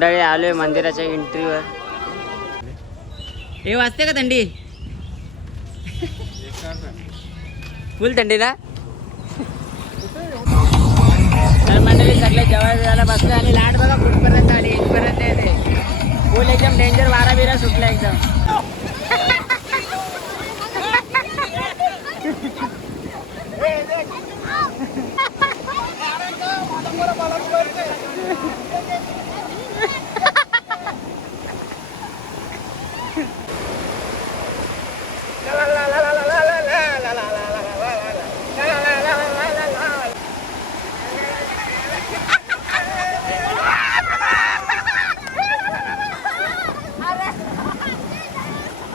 मंडळी आलोय मंदिराच्या एंट्रीवर हे वाजते का थंडी? फुल थंडी ना? तर मंडळी सगळे जेवायला जायला बसले आणि लाट बघा कुठपर्यंत आली इथपर्यंत येते. फुल एकदम डेंजर वारा बिरा सुटला एकदम.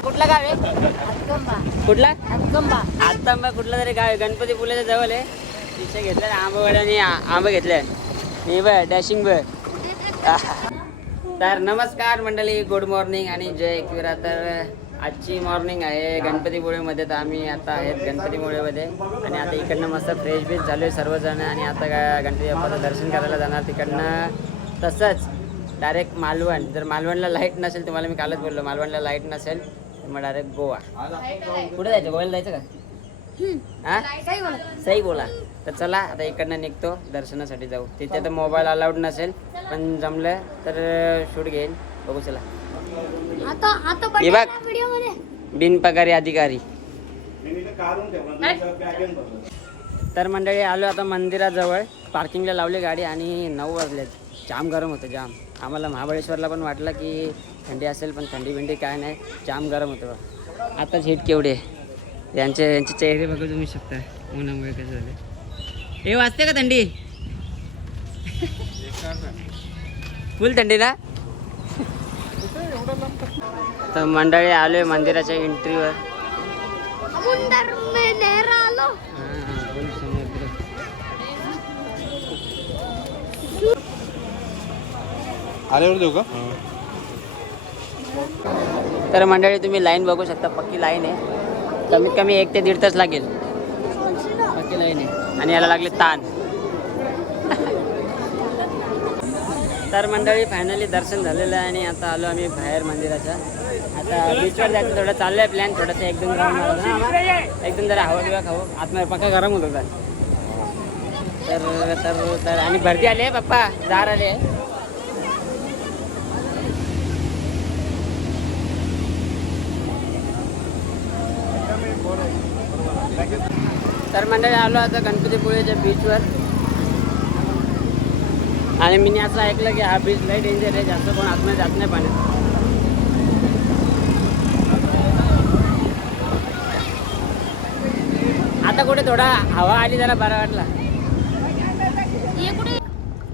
कुठला गाव आहे? कुठला? आता मग कुठला तरी गाव आहे. गणपती पुलाच्या जवळ आहे. तिथे घेतलं आंबवड आणि आंबे घेतले मी ब डॅशिंग ब तर नमस्कार मंडळी गुड मॉर्निंग आणि जय एकविरा तर आजची मॉर्निंग आहे. गणपतीपुळेमध्ये तर आम्ही आता आहेत गणपतीपुळेमध्ये. आणि आता इकडनं मस्त फ्रेश बीच झालो आहे सर्वजण. आणि आता गणपती बाप्पाचं दर्शन करायला जाणार तिकडनं. तसंच डायरेक्ट मालवण. जर मालवणला लाइट नसेल तुम्हाला मी कालच बोललो मालवणला लाइट नसेल तर मग डायरेक्ट गोवा. कुठे जायचं? गोव्याला जायचं का? हा? सही बोला. तर चला आता इकडनं निघतो दर्शनासाठी जाऊ. तिथे तर मोबाईल अलाउड नसेल पण जमलं तर शूट घेईन. बघू चला. आता आता हे बघ. बिनपगारी अधिकारी. तर मंडळी आलो आता मंदिराजवळ. पार्किंगला लावली गाडी आणि नऊ वाजलेत जाम गरम होतं जाम. आम्हाला महाबळेश्वरला पण वाटलं की थंडी असेल पण थंडी बिंडी काय नाही. जाम गरम होतं. आताच हीट केवढे आहे. यांचे यांचे चेहरे बघू तुम्ही शकता. उन्हामुळे कसं झालं हे वाजते का थंडी? फुल थंडी ना? तर मंडळी आलोय मंदिराच्या एंट्रीवर आल्यावर देऊ का? तर मंडळी तुम्ही लाईन बघू शकता पक्की लाईन आहे. कमीत कमी एक ते दीड तास लागेल. पक्की आणि याला लागले ताण. तर मंडळी फायनली दर्शन झालेलं आहे आणि आता आलो आम्ही बाहेर मंदिराच्या. आता बीचवर जायचं थोडं चाललं आहे प्लॅन थोडंसं एक दोन राऊंड एक दोन जरा हवा बिवा खाऊ. आतमध्ये पक्का गरम होत होता तर तर तर आणि भरती आली आहे पप्पा. जार आले आहे. तर मंडळी आलो आता गणपतीपुळेच्या बीचवर आणि मी असं ऐकलं की हा बीच लय डेंजर आहे जास्त कोण आतमध्ये जात नाही पाण्यात. आता कुठे थोडा हवा आली जरा बरा वाटला.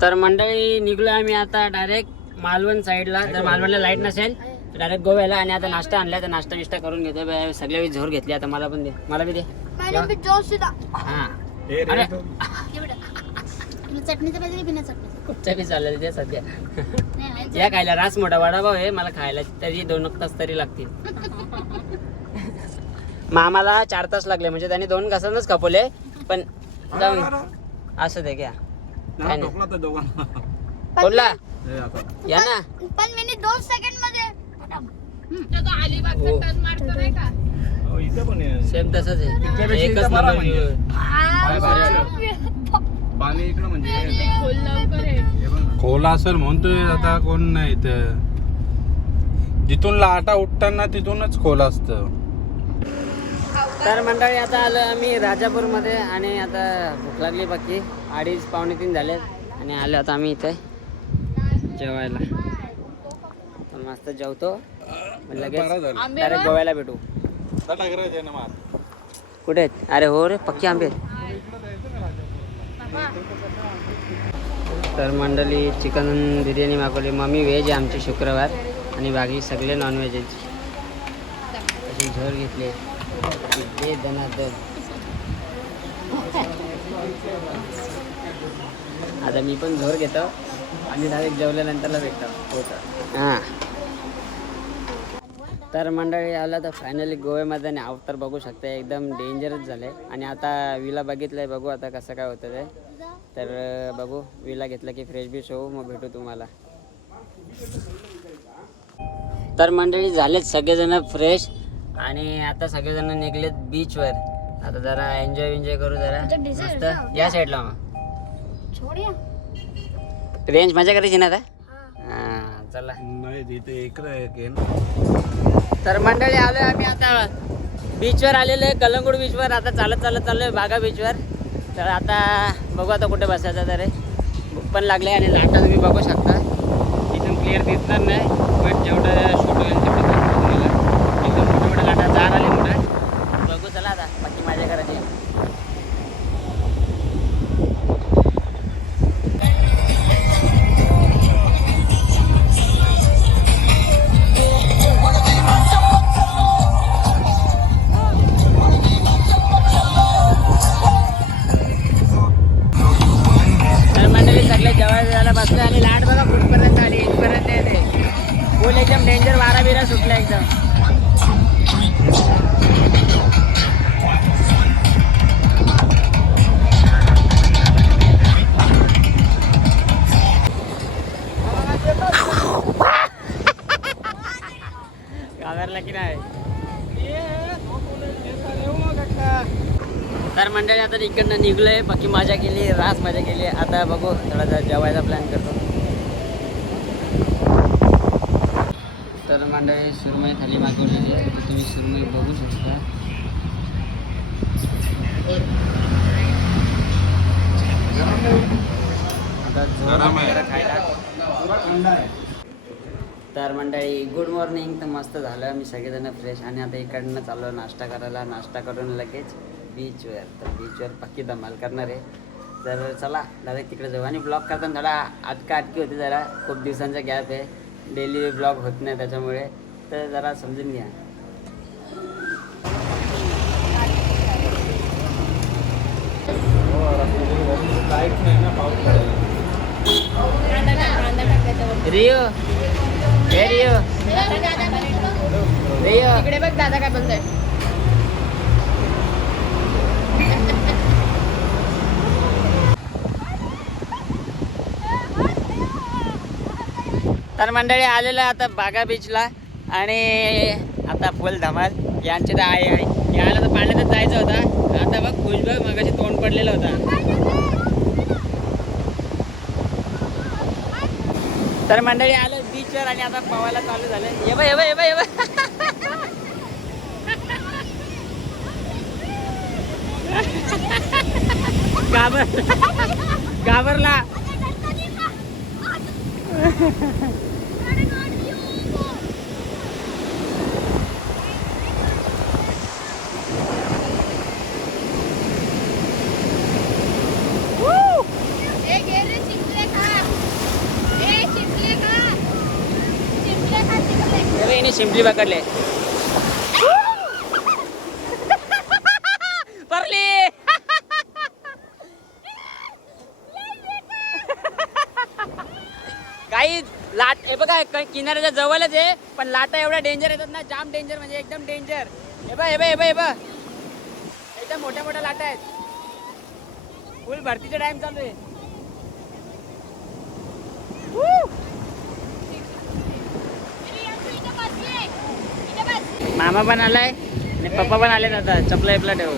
तर मंडळी निघलो आम्ही आता डायरेक्ट मालवण साईडला जर मालवणला लाइट नसेल तर डायरेक्ट गोव्याला. आणि आता नाश्ता आणला तर नाश्ता बिष्टा करून घेतो सगळ्या वेळी झोर घेतली. आता मला पण दे. मला बी दे. मैंने भी जोश से था हां अरे. ये बेटा तुला चटणीचं पाहिजे की बिना चटणीचं? कुठच्या बी चालेल ते सध्या. नाही आहे. या खायला रास मोठा वडापाव आहे मला खायला तरी दोन एक तास तरी लागतील. मामाला चार तास लागले म्हणजे त्यांनी दोन घासांनाच खपवले पण जाऊन असं दे घ्या. काय नाही. ठोकला तर दोघांना. बोलला. हे आता. या ना. पण मी दोन सेकंडमध्ये. हो, इथे पण आहे. सेम तसंच आहे. एकच इथं बरा नंबर म्हणजे. पाणी इकडं म्हणजे. हे बघ ना. खोला असेल म्हणतोय आता कोण नाही इथं. जिथून लाटा उठताना तिथूनच खोल असतं. तर मंडळी आता आलो आम्ही राजापूरमध्ये आणि आता भूक लागली बाकी. अडीच पावणे तीन झाले आणि आलो आता आम्ही इथे जेवायला. तर मस्त जेवतो. मग लगेच बरं झालं. डायरेक्ट गोव्याला भेटू. आहे. कुठे आहेत? अरे हो रे पक्की आंबे. तर मंडळी चिकन बिर्याणी मागवली. मम्मी व्हेज आहे आमची शुक्रवार आणि बाकी सगळे नॉनव्हेज आहेत. अशी झोर घेतली. दे आता मी पण झोर घेतो आणि डायरेक्ट जेवल्यानंतरला भेटतो. होतं हां. तर मंडळी आलं तर फायनली गोव्यामध्ये आणि अवतार बघू शकता. एकदम डेंजरच झालं. आहे आणि आता विला बघितलं आहे बघू आता कसं काय होतं ते. तर बघू. विला घेतलं की फ्रेश बीच होऊ मग भेटू तुम्हाला. तर मंडळी झालेत सगळेजण फ्रेश आणि आता सगळेजण निघलेत बीचवर आता जरा एन्जॉय विन्जॉय करू जरा. मस्त? या साईडला मग. छोड्या. रेंज मजा करायची ना आता? हा. चला. नाही तिथे तर मंडळी आलोय आम्ही आता बीचवर आलेलो आहे. कलंगूट बीचवर आता चालत चालत चाललोय बागा बीचवर तर आता बघू आता कुठे बसायचं तर. भूक पण लागले आणि लाटा तुम्ही बघू शकता. इथून क्लिअर दिसणार नाही पण जेवढं शूट होईल तेवढं इथून मोठे मोठे लाटा जार आले मोठ्या डेंजर वारा बिरा सुटला एकदम की नाही? तर मंडळी आता इकडनं निघलोय. बाकी मजा केली रास मजा केली. आता बघू थोडा जेवायचा प्लॅन करतो. मंडळी सुरमई थाली मागवलेली आहे. तर तुम्ही सुरमई बघू शकता. आता खायला. तर मंडळी गुड मॉर्निंग तर मस्त झालं. मी सगळेजण फ्रेश आणि आता इकडनं चाललो नाश्ता करायला. नाश्ता करून लगेच बीचवर तर बीचवर पक्की धमाल करणार आहे. तर चला डायरेक्ट तिकडे जाऊ. आणि ब्लॉग करताना थोडा अटका अटकी होती जरा. खूप दिवसांचा गॅप आहे. डेली ब्लॉग होत नाही त्याच्यामुळे तर जरा समजून घ्या. रिओ हे रिओ रिओ इकडे बघ दादा काय बोलतोय? तर मंडळी आलेलं आता बागा बीचला आणि आता फुल धमाल. यांचे तर आहे आहे. यायला तर पाण्यातच जायचं होता. आता बघ खुश मगाशी तोंड पडलेलं होता. तर मंडळी आलं बीचवर आणि आता पवायला चालू झालं. ये बा ये बा ये बा ये बा घाबर घाबरला. शिंपली पकडले परली. काही लाट हे बघा किनाऱ्याच्या जवळच आहे पण लाटा एवढ्या डेंजर येतात ना जाम डेंजर म्हणजे एकदम डेंजर हे बघ हे बघ हे बघ हे बघ. एकदम मोठ्या मोठ्या लाटा आहेत. फुल भरतीचा टाइम चालू आहे इथे बसले इथे बस मामा पण आलाय आणि पप्पा पण आले आता चपला इपला ठेवून.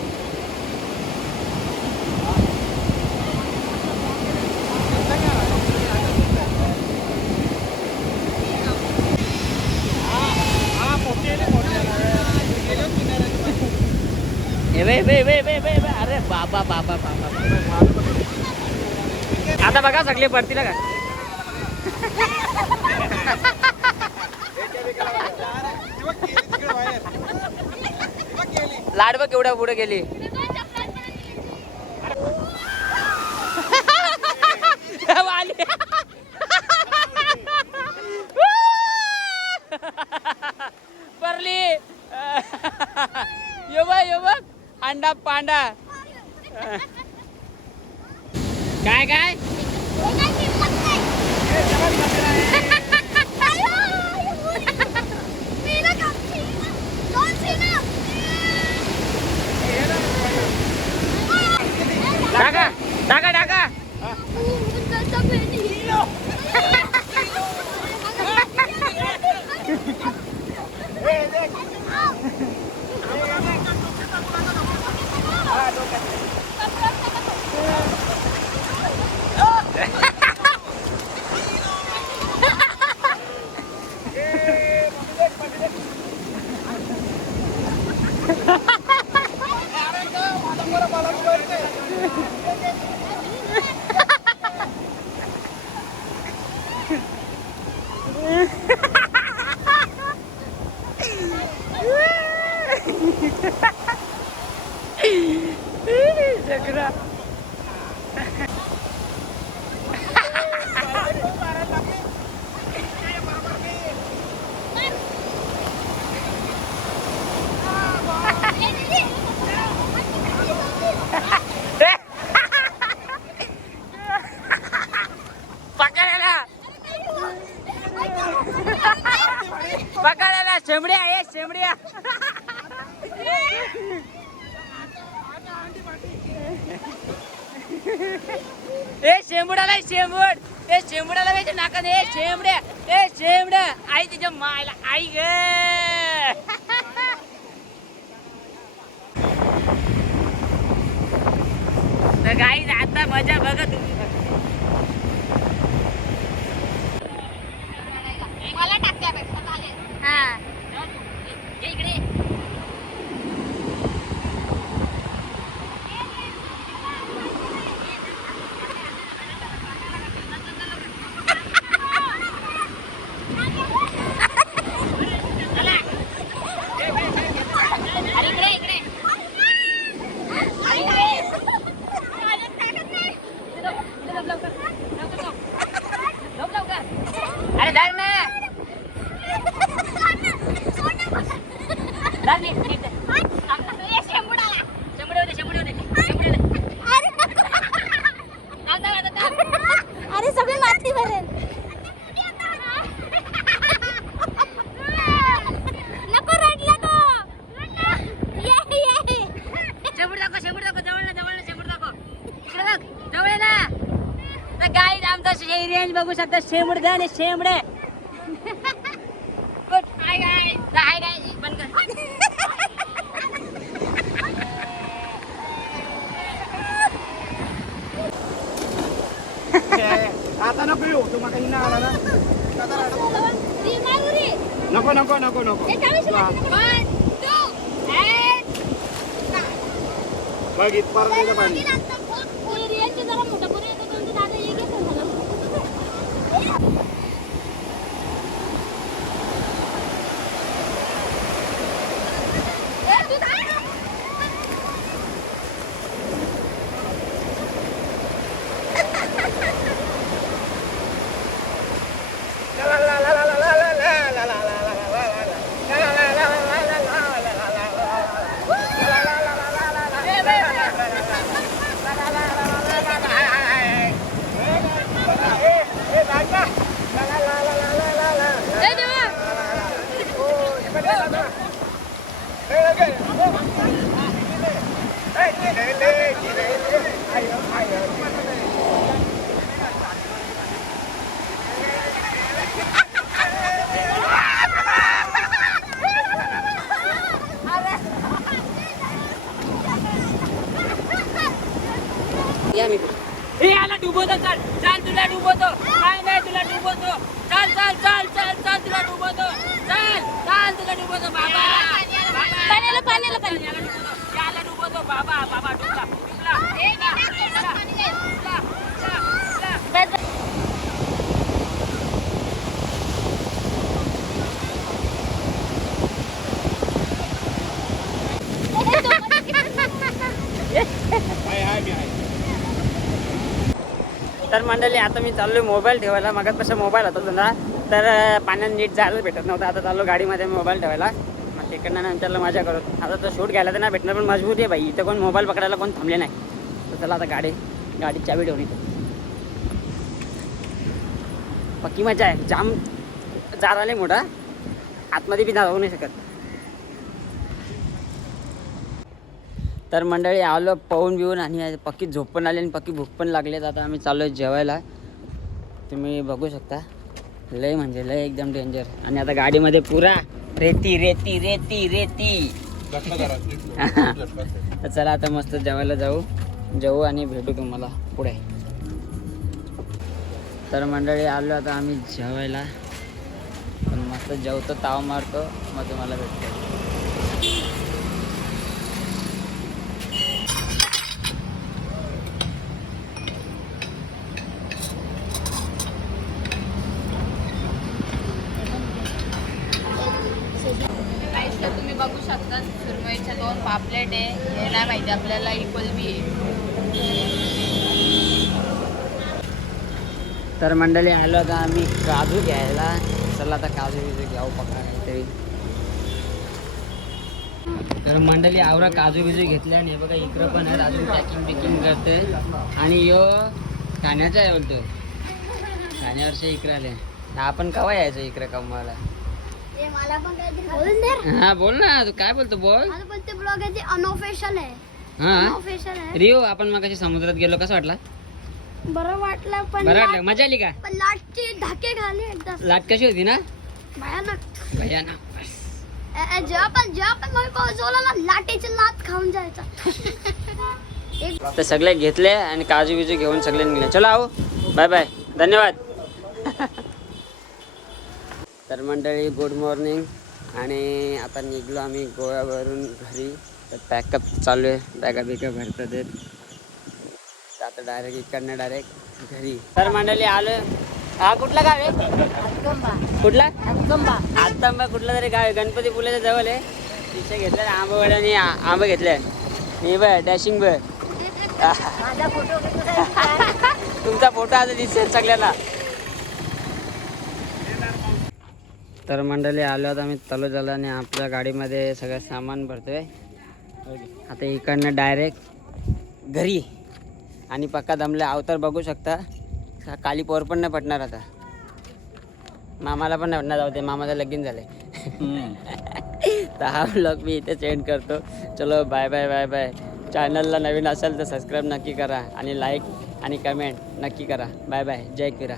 ए बे अरे बाबा बाबा बाबा. आता बघा सगळे पडतील का? लाड बघ केवढ्या पुढे गेली. परली. यो बघ यो बघ अंडा पांडा. काय काय? शेमड्या ये शेमड्या. ए शेंबुडाला शेंबूड ए शेंबुडाला पाहिजे नाका ए शेंबड्या ए शेंबड्या आई तिच्या मायला. आई ग. तर गाई आता मजा बघा तुम्ही मला टाकत्यापेक्षा चालेल हा ये इकडे अरे इकडे इकडे अरे इकडे. माझ्यात टाकत नाही. अरे धर ना धर नीट, नीट धर. ये शेंबुडाला. शेंबडे होते शेंबडे होते शेंबडे होते अरे थांब, थांब, आता थांब. अरे सगळे माती भरेल नको रडला तो ये ये शेंबूड दाखव शेंबूड दाखव जवळ ना जवळ ना शेंबूड दाखव इकडे बघ जवळ आहे ना तर गाई आमचा रेंज बघू शकता शेंबूड द्या आणि शेंबडे गुड हाय गाय हाय गाय बंद कर आता नको येऊ तुम्हाला काही नाही आला ना ती माहुरी. नको नको नको नको ए, चावी शिवा. One, two, and- बघ इथपर्यंत येतं पाणी हे रिअलचे जरा मोठं पण येतं, पण ते दादा एक येतं झालं. ए, तू थांब. ए, देवा. या मी ए आला डुबवतो चाल चाल तुला डुबवतो काय नाही तुला डुबवतो चाल चाल चाल चाल चाल तुला डुबवतो चाल चाल तुला डुबवतो बाबा बाबा. पाण्याला, पाण्याला, पाण्याला. याला डुबवतो, याला डुबवतो बाबा बाबा डुबला डुबला ए, नाही, नाही, डुबला, पाणी नाही. डुबला, तर मंडळी आता मी चाललोय मोबाईल ठेवायला. मग कसं मोबाईल होता तुझा. तर पाण्यात नीट जायला भेटत नव्हतं. आता चाललो गाडीमध्ये मोबाईल ठेवायला. मग तिकडनं नंतरला मजा करत आता तो शूट घ्यायला तर नाही भेटणार पण मजबूत आहे बाई. इथं कोण मोबाईल पकडायला कोण थांबले नाही. तर चला आता गाडी गाडी चावी ठेवून इथं पक्की मजा आहे. जाम जार आले मोठा. आतमध्ये बी धावू नाही शकत. तर मंडळी आलो पाहून बिवून आणि पक्की झोप पण आली आणि पक्की भूक पण लागली तर आता आम्ही चाललो जेवायला. तुम्ही बघू शकता. लय म्हणजे लय एकदम डेंजर आणि आता गाडीमध्ये पुरा रेती रेती रेती रेती. चला आता मस्त जेवायला जाऊ. जाऊ आणि भेटू तुम्हाला पुढे. तर मंडळी आलो आता आम्ही जेवायला. पण मस्त जेवतो ताव मारतो मग तुम्हाला भेटतो. तुम्ही बघू शकता सुरमईच्या दोन पापलेट आहे. हे नाही माहिती आपल्याला इक्वल बी आहे. तर मंडळी आलो आता आम्ही काजू घ्यायला. चला आता काजू बिजू घ्यावं पकडा काहीतरी. तर मंडळी आवरा काजू बिजू घेतले आणि हे बघा इकडं पण आहे अजून पॅकिंग बिकिंग करते. आणि यो ठाण्याचा आहे बोलतो ठाण्यावरचे इकडे आले. आपण कवा यायचं इकडे कमवायला? हा बोल ना तू काय बोलतो बोल. आहे हा? अनऑफिशियल आहे. रिओ आपण मग समुद्रात गेलो कसं वाटला? बरं वाटलं पण बरं वाटलं. लाट- मजा आली का? पण लाटची धक्के खाली एकदा. लाट कशी होती ना? भयानक. भयानक. ए- ए, जेव्हा पण जेव्हा पण मला पोहोचवलं ना लाटेची लात खाऊन जायचा. एक तर सगळे घेतले आणि काजू बिजू घेऊन सगळे निघले. चलो आहो बाय बाय. धन्यवाद. तर मंडळी गुड मॉर्निंग आणि आता निघलो आम्ही गोव्यावरून घरी. तर पॅकअप चालू आहे. बॅगा बिगा भरतात. आहेत आता डायरेक्ट इकडनं डायरेक्ट घरी. तर मंडळी आलो. हा कुठला गाव आहे? कुठला? आत्तांबा कुठला तरी गाव आहे. गणपती पुलाच्या जवळ आहे. तिथे घेतले आंबवड आणि आंबे घेतले. हे बघ डॅशिंग बघ. तुमचा फोटो आता दिसेल सगळ्यांना. तर मंडळी आलो आता आम्ही तलोजाला आणि आपल्या गाडीमध्ये सगळं सामान भरतोय. आता इकडनं डायरेक्ट घरी. आणि पक्का दमले अवतार बघू शकता. काली पोर पण नाही पडणार आता. मामाला पण नाही पडणार जाऊ दे मामाचं लगीन झालंय. तर हा ब्लॉग मी इथे सेंड करतो. चलो बाय बाय बाय बाय चॅनलला नवीन असेल तर सबस्क्राईब नक्की करा आणि लाईक आणि कमेंट नक्की करा. बाय बाय जय किरा.